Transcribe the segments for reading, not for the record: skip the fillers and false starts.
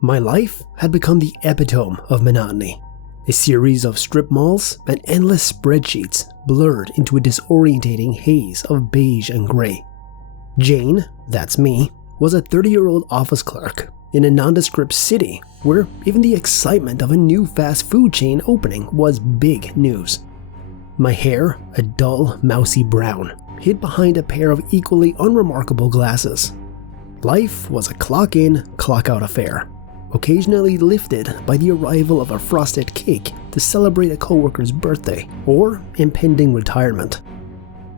My life had become the epitome of monotony. A series of strip malls and endless spreadsheets blurred into a disorientating haze of beige and grey. Jane, that's me, was a 30-year-old office clerk in a nondescript city where even the excitement of a new fast food chain opening was big news. My hair, a dull, mousy brown, hid behind a pair of equally unremarkable glasses. Life was a clock-in, clock-out affair, occasionally lifted by the arrival of a frosted cake to celebrate a coworker's birthday or impending retirement.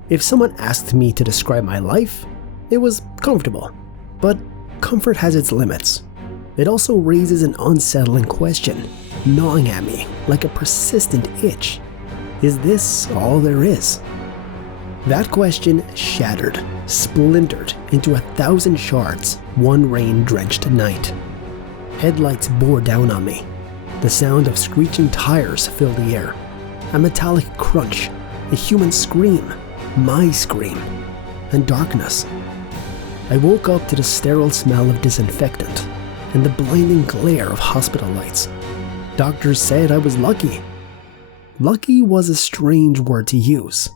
If someone asked me to describe my life, it was comfortable, but comfort has its limits. It also raises an unsettling question, gnawing at me like a persistent itch. Is this all there is? That question shattered, splintered into 1,000 shards one rain-drenched night. Headlights bore down on me. The sound of screeching tires filled the air. A metallic crunch, a human scream, my scream, and darkness. I woke up to the sterile smell of disinfectant and the blinding glare of hospital lights. Doctors said I was lucky. Lucky was a strange word to use.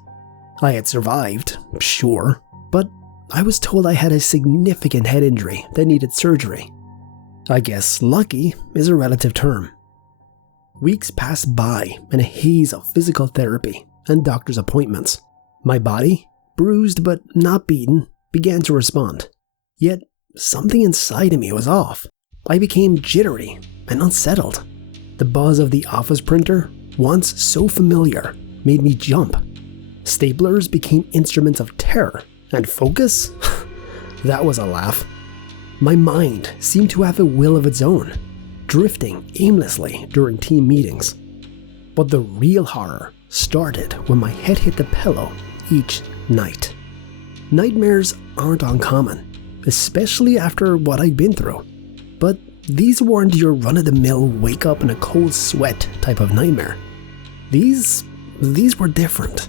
I had survived, sure, but I was told I had a significant head injury that needed surgery. I guess lucky is a relative term. Weeks passed by in a haze of physical therapy and doctor's appointments. My body, bruised but not beaten, began to respond. Yet something inside of me was off. I became jittery and unsettled. The buzz of the office printer, once so familiar, made me jump. Staplers became instruments of terror, and focus? That was a laugh. My mind seemed to have a will of its own, drifting aimlessly during team meetings. But the real horror started when my head hit the pillow each night. Nightmares aren't uncommon, especially after what I'd been through. But these weren't your run-of-the-mill wake up in a cold sweat type of nightmare. These were different,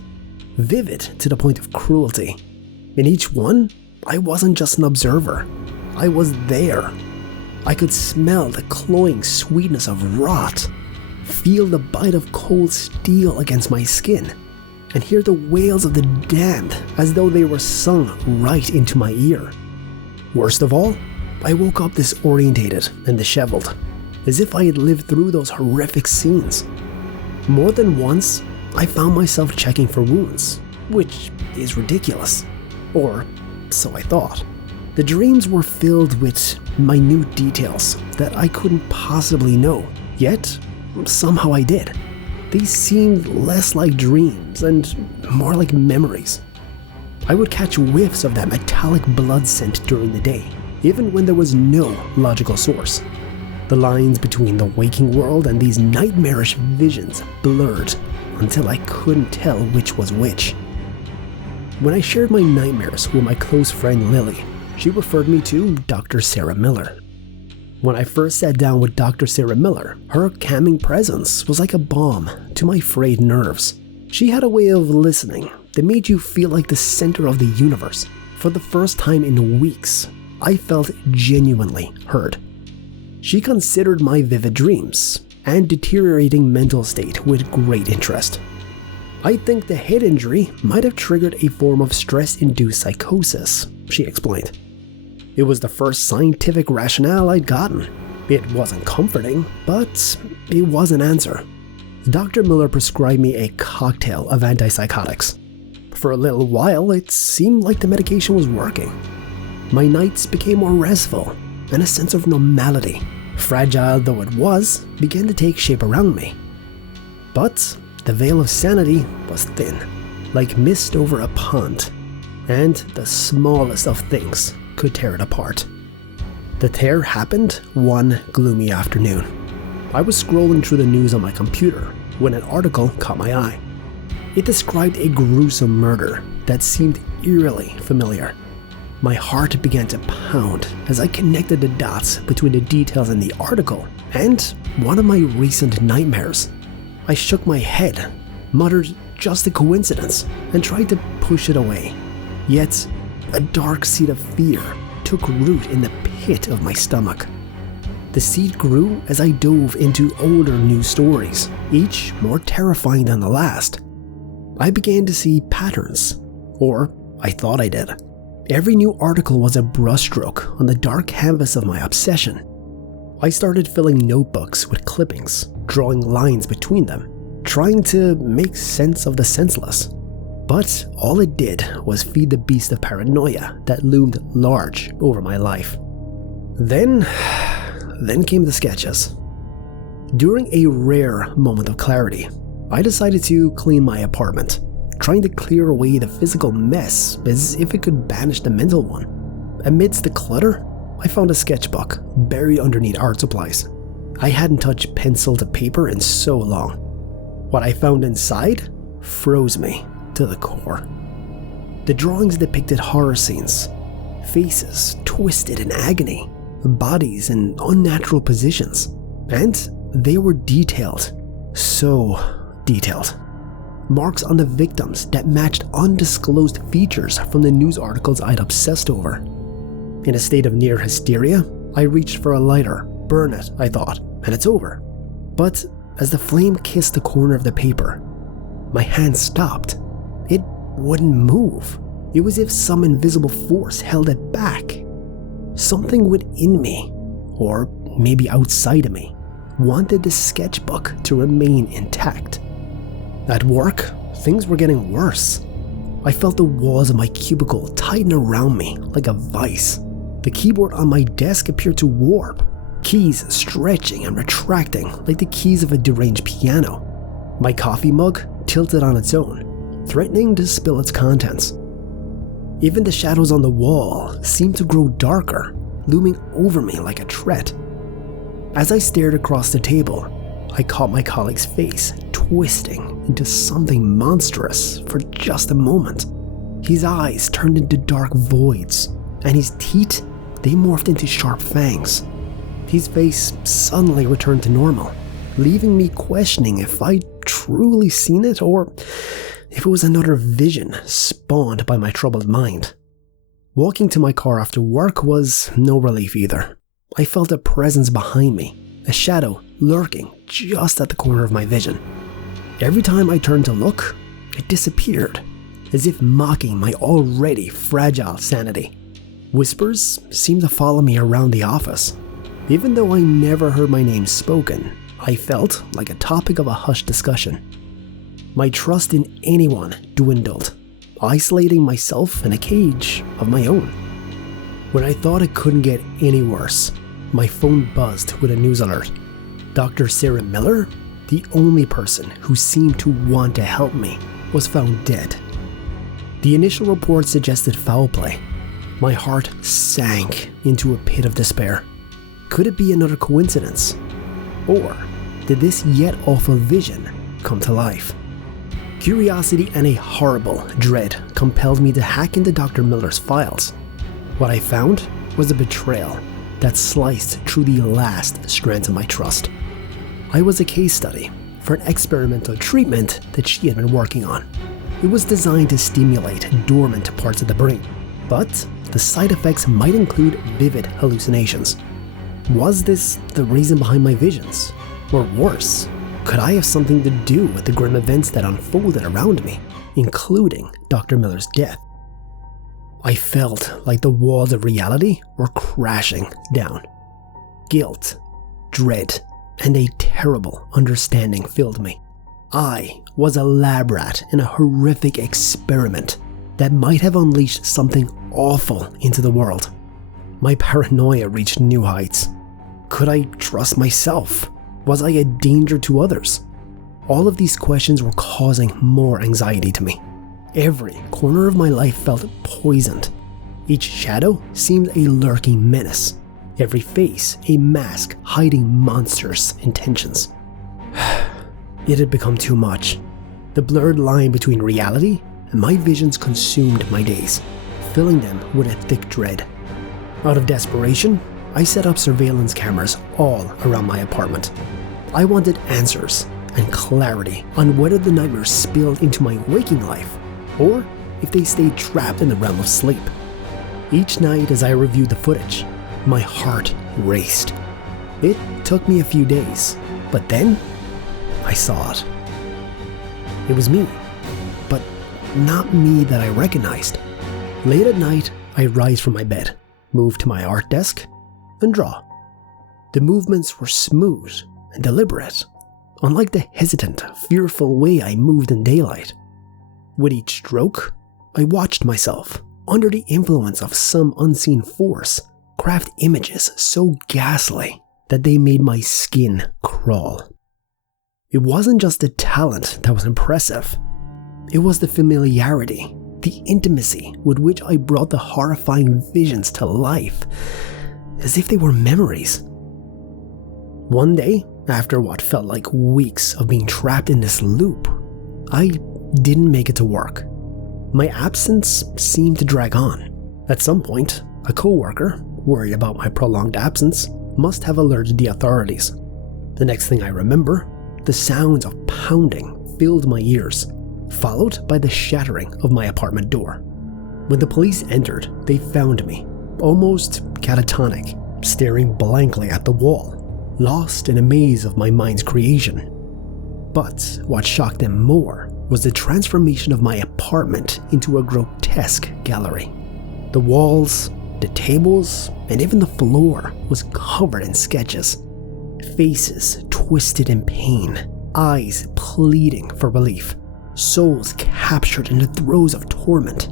vivid to the point of cruelty. In each one, I wasn't just an observer. I was there. I could smell the cloying sweetness of rot, feel the bite of cold steel against my skin, and hear the wails of the damned as though they were sung right into my ear. Worst of all, I woke up disorientated and disheveled, as if I had lived through those horrific scenes. More than once, I found myself checking for wounds, which is ridiculous. Or so I thought. The dreams were filled with minute details that I couldn't possibly know, yet somehow I did. They seemed less like dreams and more like memories. I would catch whiffs of that metallic blood scent during the day, even when there was no logical source. The lines between the waking world and these nightmarish visions blurred until I couldn't tell which was which. When I shared my nightmares with my close friend Lily, she referred me to Dr. Sarah Miller. When I first sat down with Dr. Sarah Miller, her calming presence was like a balm to my frayed nerves. She had a way of listening that made you feel like the center of the universe. For the first time in weeks, I felt genuinely heard. She considered my vivid dreams and deteriorating mental state with great interest. I think the head injury might have triggered a form of stress-induced psychosis, she explained. It was the first scientific rationale I'd gotten. It wasn't comforting, but it was an answer. Dr. Miller prescribed me a cocktail of antipsychotics. For a little while, it seemed like the medication was working. My nights became more restful, and a sense of normality, fragile though it was, began to take shape around me. But the veil of sanity was thin, like mist over a pond, and the smallest of things could tear it apart. The tear happened one gloomy afternoon. I was scrolling through the news on my computer when an article caught my eye. It described a gruesome murder that seemed eerily familiar. My heart began to pound as I connected the dots between the details in the article and one of my recent nightmares. I shook my head, muttered just a coincidence, and tried to push it away. Yet, a dark seed of fear took root in the pit of my stomach. The seed grew as I dove into older news stories, each more terrifying than the last. I began to see patterns, or I thought I did. Every new article was a brushstroke on the dark canvas of my obsession. I started filling notebooks with clippings, drawing lines between them, trying to make sense of the senseless. But all it did was feed the beast of paranoia that loomed large over my life. Then came the sketches. During a rare moment of clarity, I decided to clean my apartment, trying to clear away the physical mess as if it could banish the mental one. Amidst the clutter, I found a sketchbook buried underneath art supplies. I hadn't touched pencil to paper in so long. What I found inside froze me to the core. The drawings depicted horror scenes, faces twisted in agony, bodies in unnatural positions, and they were detailed, so detailed. Marks on the victims that matched undisclosed features from the news articles I'd obsessed over. In a state of near hysteria, I reached for a lighter. Burn it, I thought, and it's over. But as the flame kissed the corner of the paper, my hand stopped. It wouldn't move. It was as if some invisible force held it back. Something within me, or maybe outside of me, wanted the sketchbook to remain intact. At work, things were getting worse. I felt the walls of my cubicle tighten around me like a vice. The keyboard on my desk appeared to warp, keys stretching and retracting like the keys of a deranged piano. My coffee mug tilted on its own, threatening to spill its contents. Even the shadows on the wall seemed to grow darker, looming over me like a threat. As I stared across the table, I caught my colleague's face twisting into something monstrous for just a moment. His eyes turned into dark voids, and his teeth, they morphed into sharp fangs. His face suddenly returned to normal, leaving me questioning if I'd truly seen it or if it was another vision spawned by my troubled mind. Walking to my car after work was no relief either. I felt a presence behind me, a shadow lurking just at the corner of my vision. Every time I turned to look, it disappeared, as if mocking my already fragile sanity. Whispers seemed to follow me around the office. Even though I never heard my name spoken, I felt like a topic of a hushed discussion. My trust in anyone dwindled, isolating myself in a cage of my own. When I thought it couldn't get any worse, my phone buzzed with a news alert. Dr. Sarah Miller, the only person who seemed to want to help me, was found dead. The initial report suggested foul play. My heart sank into a pit of despair. Could it be another coincidence? Or did this yet awful vision come to life? Curiosity and a horrible dread compelled me to hack into Dr. Miller's files. What I found was a betrayal that sliced through the last strands of my trust. I was a case study for an experimental treatment that she had been working on. It was designed to stimulate dormant parts of the brain, but the side effects might include vivid hallucinations. Was this the reason behind my visions? Or worse, could I have something to do with the grim events that unfolded around me, including Dr. Miller's death? I felt like the walls of reality were crashing down. Guilt, dread, and a terrible understanding filled me. I was a lab rat in a horrific experiment that might have unleashed something awful into the world. My paranoia reached new heights. Could I trust myself? Was I a danger to others? All of these questions were causing more anxiety to me. Every corner of my life felt poisoned. Each shadow seemed a lurking menace. Every face a mask hiding monstrous intentions. It had become too much. The blurred line between reality and my visions consumed my days, filling them with a thick dread. Out of desperation, I set up surveillance cameras all around my apartment. I wanted answers and clarity on whether the nightmares spilled into my waking life, or if they stayed trapped in the realm of sleep. Each night as I reviewed the footage, my heart raced. It took me a few days, but then I saw it. It was me, but not me that I recognized. Late at night, I rise from my bed, move to my art desk, and draw. The movements were smooth and deliberate, unlike the hesitant, fearful way I moved in daylight. With each stroke, I watched myself, under the influence of some unseen force, craft images so ghastly that they made my skin crawl. It wasn't just the talent that was impressive. It was the familiarity, the intimacy with which I brought the horrifying visions to life, as if they were memories. One day, after what felt like weeks of being trapped in this loop, I didn't make it to work. My absence seemed to drag on. At some point, a coworker, worried about my prolonged absence, must have alerted the authorities. The next thing I remember, the sounds of pounding filled my ears, followed by the shattering of my apartment door. When the police entered, they found me, almost catatonic, staring blankly at the wall, lost in a maze of my mind's creation. But what shocked them more was the transformation of my apartment into a grotesque gallery. The walls, the tables, and even the floor was covered in sketches. Faces twisted in pain, eyes pleading for relief, souls captured in the throes of torment.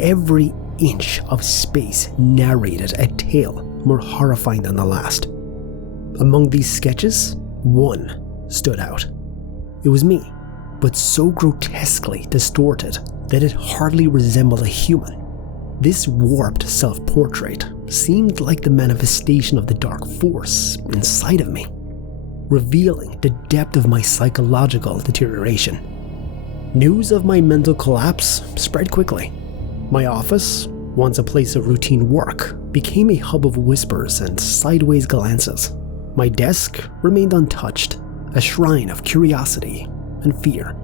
Every inch of space narrated a tale more horrifying than the last. Among these sketches, one stood out. It was me, but so grotesquely distorted that it hardly resembled a human. This warped self-portrait seemed like the manifestation of the dark force inside of me, revealing the depth of my psychological deterioration. News of my mental collapse spread quickly. My office, once a place of routine work, became a hub of whispers and sideways glances. My desk remained untouched, a shrine of curiosity and fear.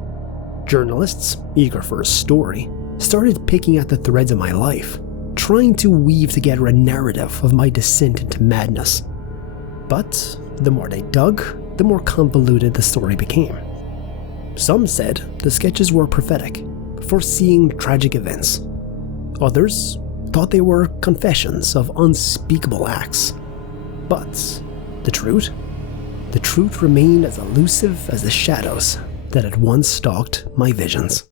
Journalists, eager for a story, started picking at the threads of my life, trying to weave together a narrative of my descent into madness. But the more they dug, the more convoluted the story became. Some said the sketches were prophetic, foreseeing tragic events. Others thought they were confessions of unspeakable acts. But the truth remained as elusive as the shadows that had once stalked my visions.